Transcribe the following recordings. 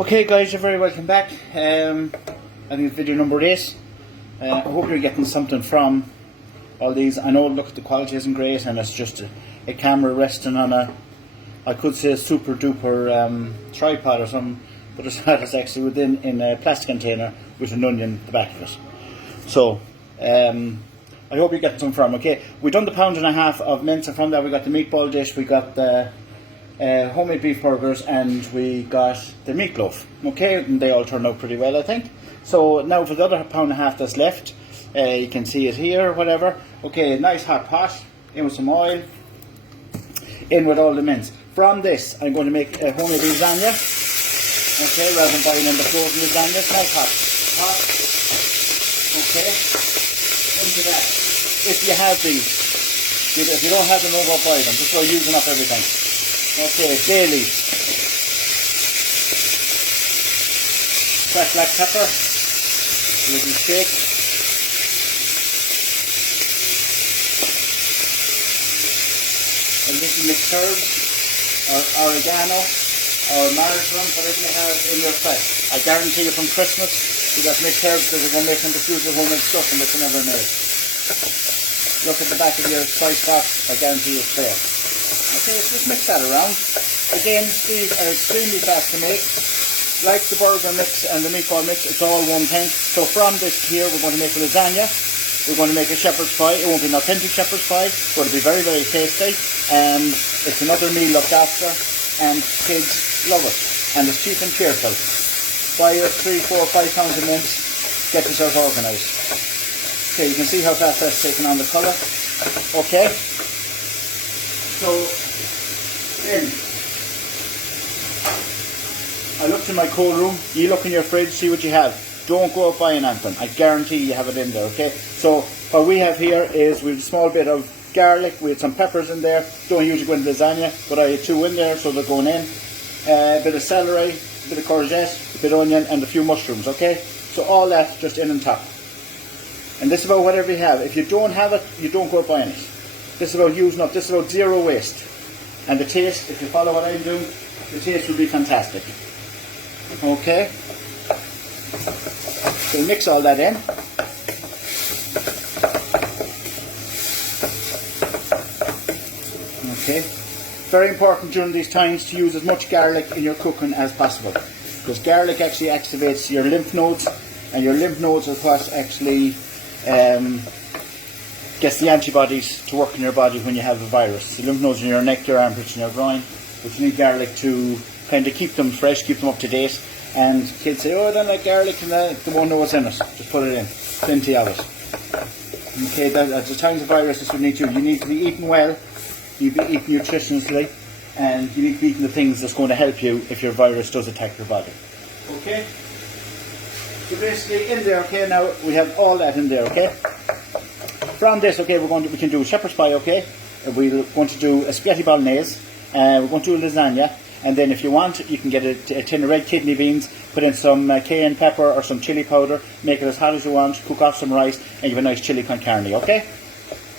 Okay guys, you're very welcome back. I think it's video number 8. I hope you're getting something from all these. I know, look, the quality isn't great and it's just a camera resting on a, I could say, a super duper tripod or something, but it's not. It's actually within in a plastic container with an onion at the back of it. So I hope you're getting some from. Okay, we've done the £1.5 of mince, and from that we got the meatball dish, we got the homemade beef burgers, and we got the meatloaf. Okay, and they all turned out pretty well, I think. So now for the other £1.5 that's left, you can see it here, whatever. Okay, a nice hot pot, in with some oil, in with all the mince. From this, I'm going to make a homemade lasagna. Okay, rather than buying in the frozen lasagna. Nice hot pot. Okay, into that. If you have these, if you don't have them, don't buy them. Just by using up everything. Okay, bay leaf, fresh black pepper, a little shake, a little mixed herbs, or oregano, or marjoram, whatever you have in your press. I guarantee you from Christmas you got mixed herbs that we're going to make into future homemade stuff and that you never made. Look at the back of your spice box, I guarantee you it's there. Okay, just mix that around. Again, these are extremely fast to make. Like the burger mix and the meatball mix, it's all one thing. So from this here, we're going to make a lasagna. We're going to make a shepherd's pie. It won't be an authentic shepherd's pie, but it'll be very, very tasty. And it's another meal looked after, and kids love it. And it's cheap and cheerful. Buy your 3, 4, 5 pounds a month. Get yourself organised. Okay, you can see how fast that's taking on the colour. Okay. So then, I looked in my cold room. You look in your fridge, see what you have. Don't go out buying anything. I guarantee you have it in there, okay? So what we have here is we have a small bit of garlic, we had some peppers in there. Don't usually go into lasagna, but I had 2 in there, so they're going in. A bit of celery, a bit of courgette, a bit of onion, and a few mushrooms, okay? So all that just in and top. And this is about whatever you have. If you don't have it, you don't go out buying it. This is about using up, this is about zero waste. And the taste, if you follow what I'm doing, the taste will be fantastic. Okay? So mix all that in. Okay? Very important during these times to use as much garlic in your cooking as possible. Because garlic actually activates your lymph nodes, and your lymph nodes are what actually gets the antibodies to work in your body when you have a virus. The lymph nodes in your neck, your armpits, and your groin, but you need garlic to kind of keep them fresh, keep them up to date. And kids say, oh, I don't like garlic, and they won't know what's in it. Just put it in. Plenty of it. Okay, at the times of viruses, you need to be eating well, you need to be eating nutritionally, and you need to be eating the things that's going to help you if your virus does attack your body. Okay? So basically in there, okay, now we have all that in there, okay? From this, okay, we can do a shepherd's pie, okay? We're going to do a spaghetti bolognaise, we're going to do a lasagna, and then if you want, you can get a tin of red kidney beans, put in some cayenne pepper or some chili powder, make it as hot as you want, cook off some rice, and you have a nice chili con carne, okay?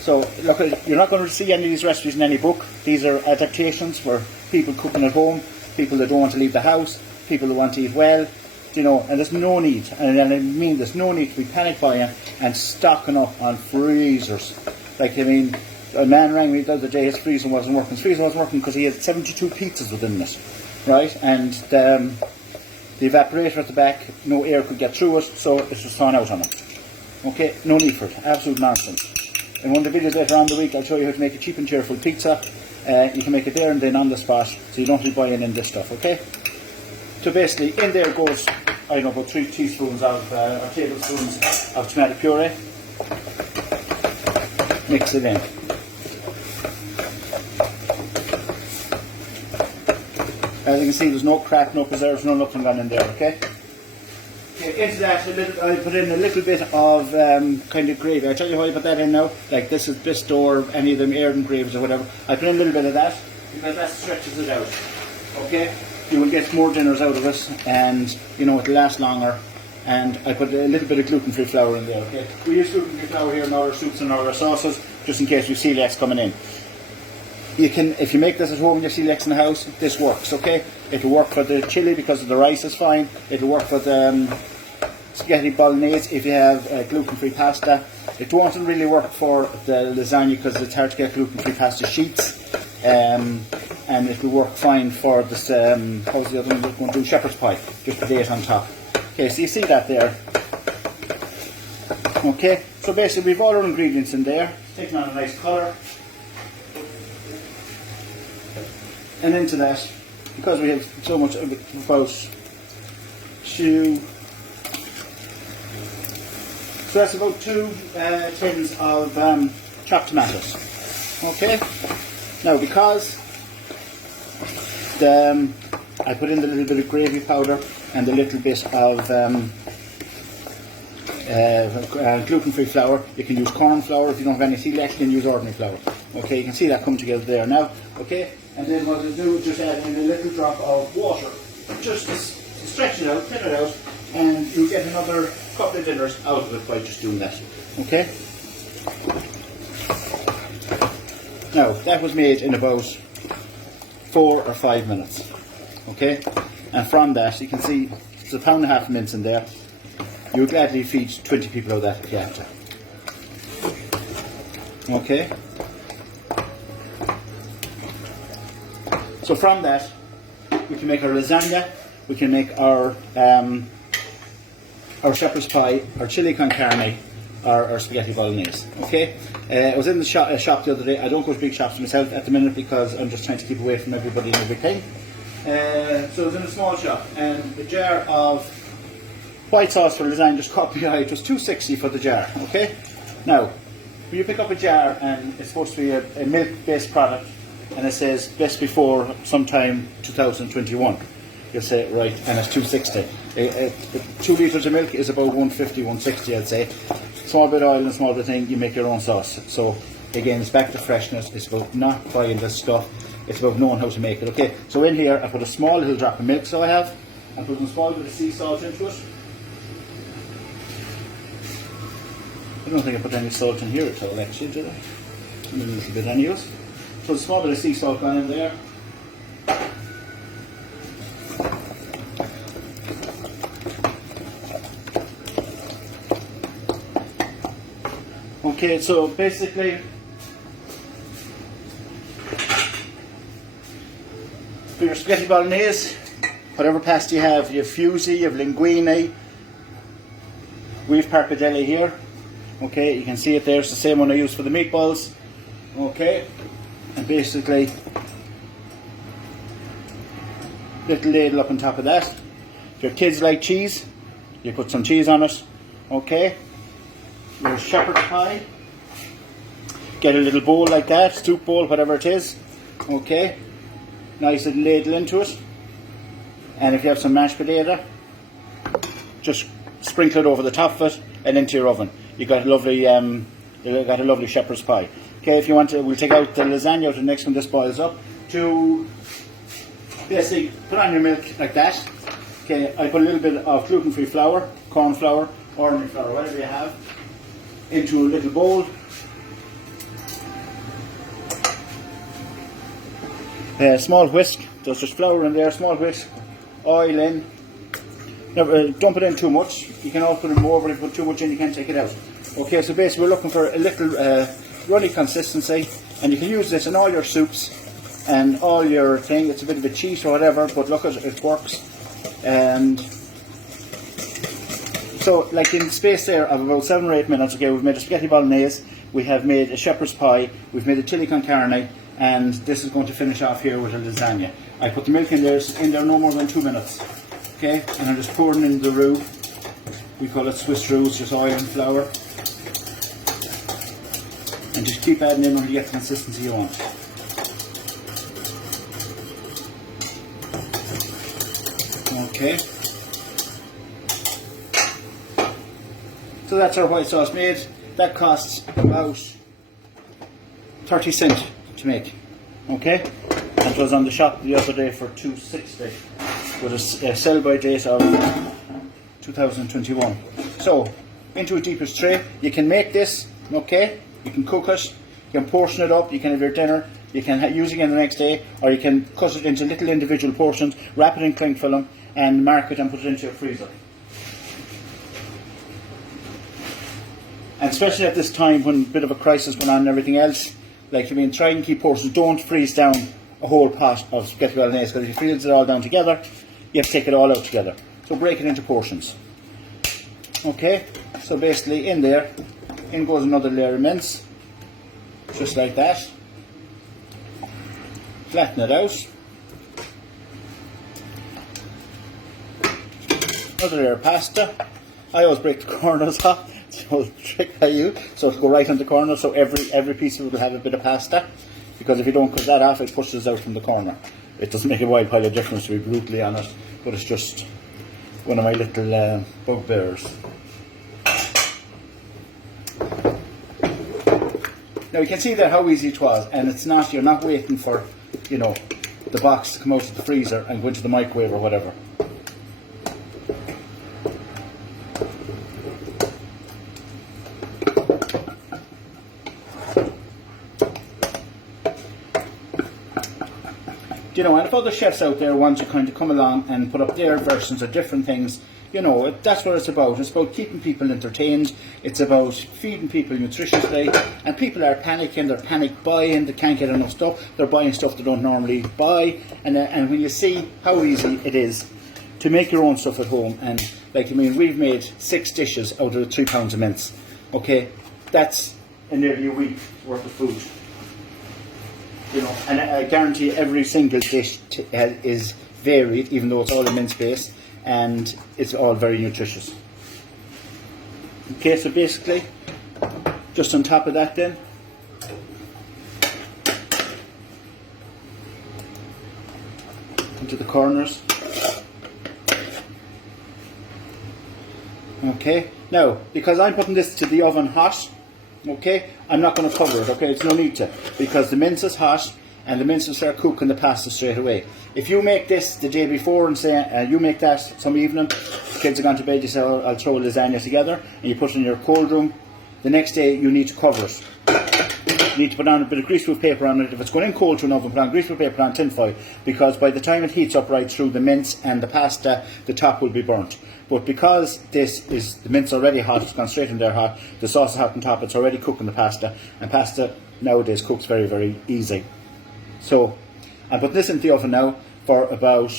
So, look, you're not going to see any of these recipes in any book. These are adaptations for people cooking at home, people that don't want to leave the house, people that want to eat well, you know, and there's no need, and I mean there's no need to be panic buying and stocking up on freezers. Like, I mean, a man rang me the other day, his freezer wasn't working. His freezer wasn't working because he had 72 pizzas within it, right? And the evaporator at the back, no air could get through it, so it was thrown out on him. Okay, no need for it, absolute nonsense. In one of the videos later on in the week, I'll show you how to make a cheap and cheerful pizza. You can make it there and then on the spot, so you don't have to buy in this stuff, okay? So basically, in there goes, I don't know, about 3 teaspoons of, or tablespoons of tomato puree. Mix it in. As you can see, there's no crack, no preserves, no nothing gone in there, okay? Okay, into that, I put in a little bit of kind of gravy. I'll tell you how I put that in now. Like this is Bisto or any of them Airden gravies or whatever. I put in a little bit of that because that stretches it out. Okay? You will get more dinners out of it, and you know it'll last longer. And I put a little bit of gluten-free flour in there, okay? We use gluten-free flour here in all our soups and all our sauces, just in case we have celiacs coming in. you can, if you make this at home and you see Lex in the house, this works, okay? It'll work for the chili because the rice is fine. It'll work for the spaghetti bolognese if you have gluten-free pasta. It won't really work for the lasagna because it's hard to get gluten-free pasta sheets. And it will work fine for this, how's the other one we're going to do? Shepherd's pie, just the date on top. Okay, so you see that there. Okay, so basically we've all our ingredients in there, taking on a nice colour. And into that, because we have so much of it, about two, so that's about 2 tins of chopped tomatoes. Okay, now because I put in the little bit of gravy powder and a little bit of gluten-free flour. You can use corn flour. If you don't have any celiac, you can use ordinary flour. Okay, you can see that come together there now. Okay, and then what I'll do is just add in a little drop of water, just to stretch it out, thin it out, and you'll get another couple of dinners out of it by just doing that. Okay. Now that was made in about 4 or 5 minutes. Okay, and from that you can see there's a pound and a half of mince in there. You would gladly feed 20 people out of that if you have to. Okay. So from that, we can make our lasagna, we can make our shepherd's pie, our chili con carne, our spaghetti bolognese. Okay. I was in the shop the other day. I don't go to big shops myself at the minute because I'm just trying to keep away from everybody and everything. So I was in a small shop, and a jar of white sauce for lasagna just caught my eye. It was $2.60 for the jar. Okay. Now, when you pick up a jar and it's supposed to be a milk-based product, and it says best before sometime 2021, you'll say right, and it's $2.60. 2 litres of milk is about $1.50, $1.60, I'd say. Small bit of oil and small bit of thing, you make your own sauce. So again, it's back to freshness. It's about not buying this stuff. It's about knowing how to make it. Okay. So in here, I put a small little drop of milk. So I have. I put a small bit of sea salt into it. I don't think I put any salt in here at all, actually, did I? A little bit anyways. So a small bit of sea salt gone in there. Okay, so basically, for your spaghetti bolognese, whatever pasta you have fusi, you have linguine, we have parpadelli here. Okay, you can see it there, it's the same one I use for the meatballs. Okay, and basically, little ladle up on top of that. If your kids like cheese, you put some cheese on it. Okay, your shepherd's pie, get a little bowl like that, soup bowl, whatever it is. Okay, nice little ladle into it, and if you have some mashed potato, just sprinkle it over the top of it and into your oven. You got a lovely shepherd's pie. Okay, if you want to, we'll take out the lasagna out the next when this boils up. To basically put on your milk like that. Okay, I put a little bit of gluten-free flour, corn flour, ordinary flour, whatever you have, into a little bowl. Small whisk, there's just flour in there, small whisk, oil in. Never, don't put in too much. You can also put in more, but if you put too much in, you can't take it out. Okay, so basically we're looking for a little runny consistency, and you can use this in all your soups and all your thing. It's a bit of a cheat or whatever, but look at it, it works. And so, like in the space there of about 7 or 8 minutes, okay, we've made a spaghetti bolognese, we have made a shepherd's pie, we've made a chili con carne, and this is going to finish off here with a lasagna. I put the milk in there no more than 2 minutes. Okay, and I'm just pouring in the roux. We call it Swiss roux, just oil and flour. And just keep adding in until you get the consistency you want. Okay. So that's our white sauce made. That costs about 30 cents to make. Okay? And it was on the shop the other day for $2.60 with a sell-by date of 2021. So, into a deepest tray. You can make this, okay? You can cook it, you can portion it up, you can have your dinner, You can use again the next day, or you can cut it into little individual portions, wrap it in cling film, and mark it and put it into your freezer. And especially at this time when a bit of a crisis went on and everything else, like, I mean, try and keep portions. Don't freeze down a whole pot of spaghetti bolognese, because if you freeze it all down together, you have to take it all out together. So break it into portions. Okay, so basically in there, in goes another layer of mince, just like that. Flatten it out. Another layer of pasta. I always break the corners off. It's the old trick I use. So it'll go right on the corner, so every piece of it will have a bit of pasta. Because if you don't cut that off, it pushes out from the corner. It doesn't make a wild pile of difference, to be brutally honest, but it's just one of my little bugbears. Now you can see there how easy it was, and it's not, you're not waiting for, you know, the box to come out of the freezer and go into the microwave or whatever. You know, and if other chefs out there want to kind of come along and put up their versions of different things, you know, that's what it's about. It's about keeping people entertained. It's about feeding people nutritiously. And people are panicking, they're panic buying, they can't get enough stuff. They're buying stuff they don't normally buy. And when you see how easy it is to make your own stuff at home, and like, I mean, we've made 6 dishes out of the 3 pounds of mince. Okay, that's nearly a week worth of food. You know, and I guarantee every single dish is varied, even though it's all a mince base, and it's all very nutritious. Okay, so basically, just on top of that then, into the corners. Okay, now, because I'm putting this to the oven hot, okay, I'm not going to cover it, okay, it's no need to, because the mince is hot and the mince will start cooking the pasta straight away. If you make this the day before and say you make that some evening, the kids are gone to bed, you say, oh, I'll throw lasagna together, and you put it in your cold room, the next day you need to cover it. You need to put on a bit of greaseproof paper on it. If it's going in cold to an oven, put on greaseproof paper on tin foil, because by the time it heats up right through the mince and the pasta, the top will be burnt. But because this is the mince already hot, it's gone straight in there hot, the sauce is hot on top, it's already cooking the pasta, and pasta nowadays cooks very, very easy. So I'm putting this in the oven now for about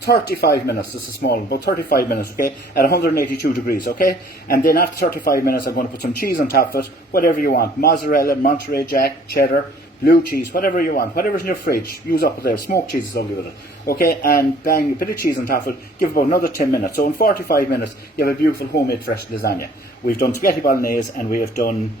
35 minutes. This is small, about 35 minutes, okay, at 182 degrees, okay? And then after 35 minutes, I'm going to put some cheese on top of it, whatever you want, mozzarella, Monterey Jack, cheddar, blue cheese, whatever you want, whatever's in your fridge, use up there. Smoked cheese is lovely with it, okay? And bang, a bit of cheese on top of it, give about another 10 minutes. So in 45 minutes, you have a beautiful homemade fresh lasagna. We've done spaghetti bolognese, and we have done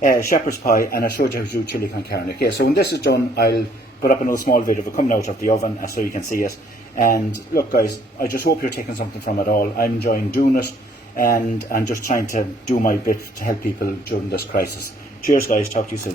shepherd's pie, and I showed you how to do chili con carne. Okay, so when this is done, I'll put up another small video of it coming out of the oven so you can see it. And look guys, I just hope you're taking something from it all. I'm enjoying doing it, and I'm just trying to do my bit to help people during this crisis. Cheers guys, talk to you soon.